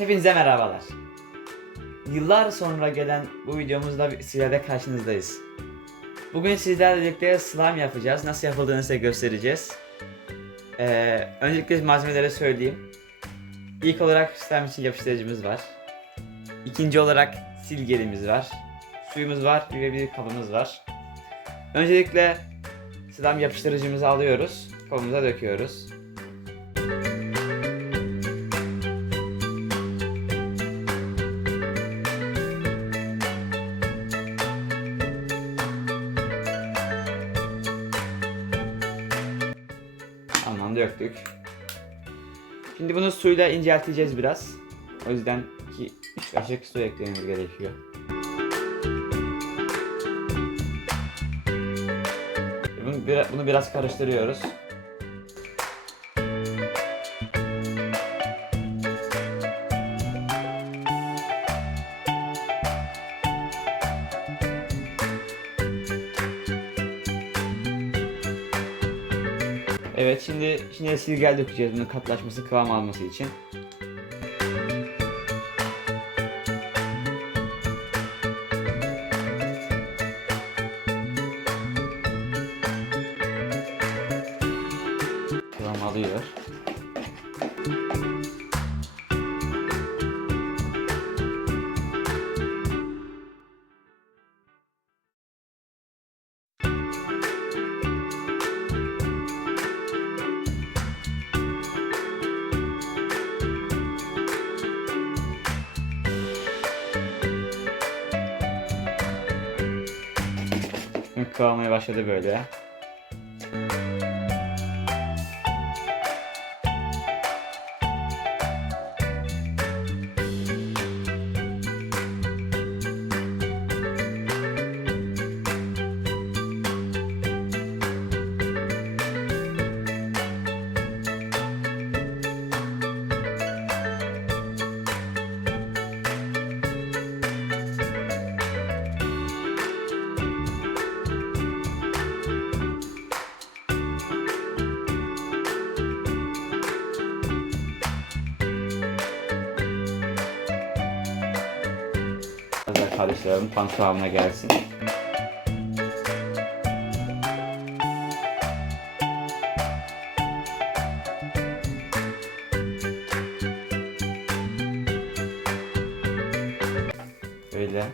Hepinize merhabalar. Yıllar sonra gelen bu videomuzda sizlerle karşınızdayız. Bugün sizlerle birlikte slime yapacağız. Nasıl yapıldığını size göstereceğiz. Ee, öncelikle malzemeleri söyleyeyim. İlk olarak slime için yapıştırıcımız var. İkinci olarak silgelimiz var. Suyumuz var ve bir kabımız var. Öncelikle slime yapıştırıcımızı alıyoruz. Kabımıza döküyoruz. Tamam döktük. Şimdi bunu suyla incelteceğiz biraz. O yüzden 2-3 kaşık su eklememiz gerekiyor. Bunu biraz karıştırıyoruz. Evet şimdi şimdi silgel dökeceğiz bunun katlaşması kıvam alması için. Kıvam alıyor. Kıvamaya başladı böyle. Tam kıvamına gelsin. Böyle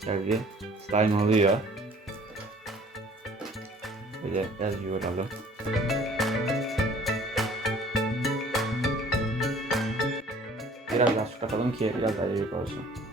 güzel bir slime oluyor. Böyle biraz yoğuralım. Biraz daha su katalım ki biraz daha büyük olsun.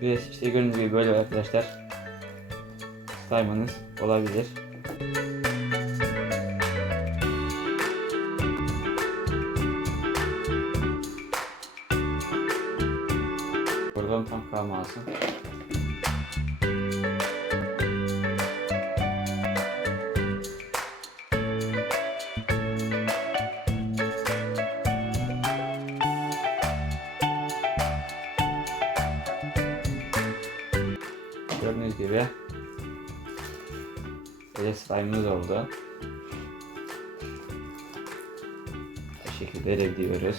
Bir işte gördüğünüz gibi böyle arkadaşlar. Slime'ınız olabilir. Buradan tam kalmasın. Gördüğünüz gibi böyle slime'ımız oldu. Bu şekilde reddediyoruz.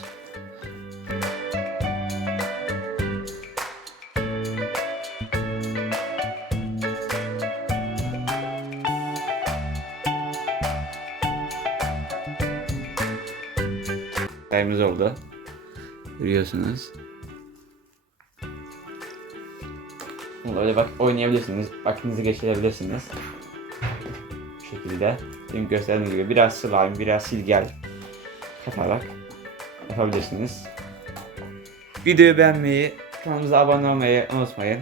Slime'ımız oldu. Görüyorsunuz. Böyle bak oynayabilirsiniz. Vaktinizi geçirebilirsiniz. Bu şekilde. Benim gösterdiğim gibi biraz slime, biraz silgel katarak yapabilirsiniz. Videoyu beğenmeyi, kanalımıza abone olmayı unutmayın.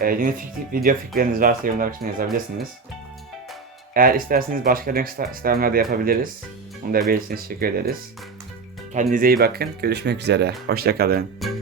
Ee, yeni fikri- video fikirleriniz varsa yorumlar kısmına yazabilirsiniz. Eğer isterseniz başka renk sistemler de yapabiliriz. Onu da belirtirseniz teşekkür ederiz. Kendinize iyi bakın. Görüşmek üzere. Hoşçakalın.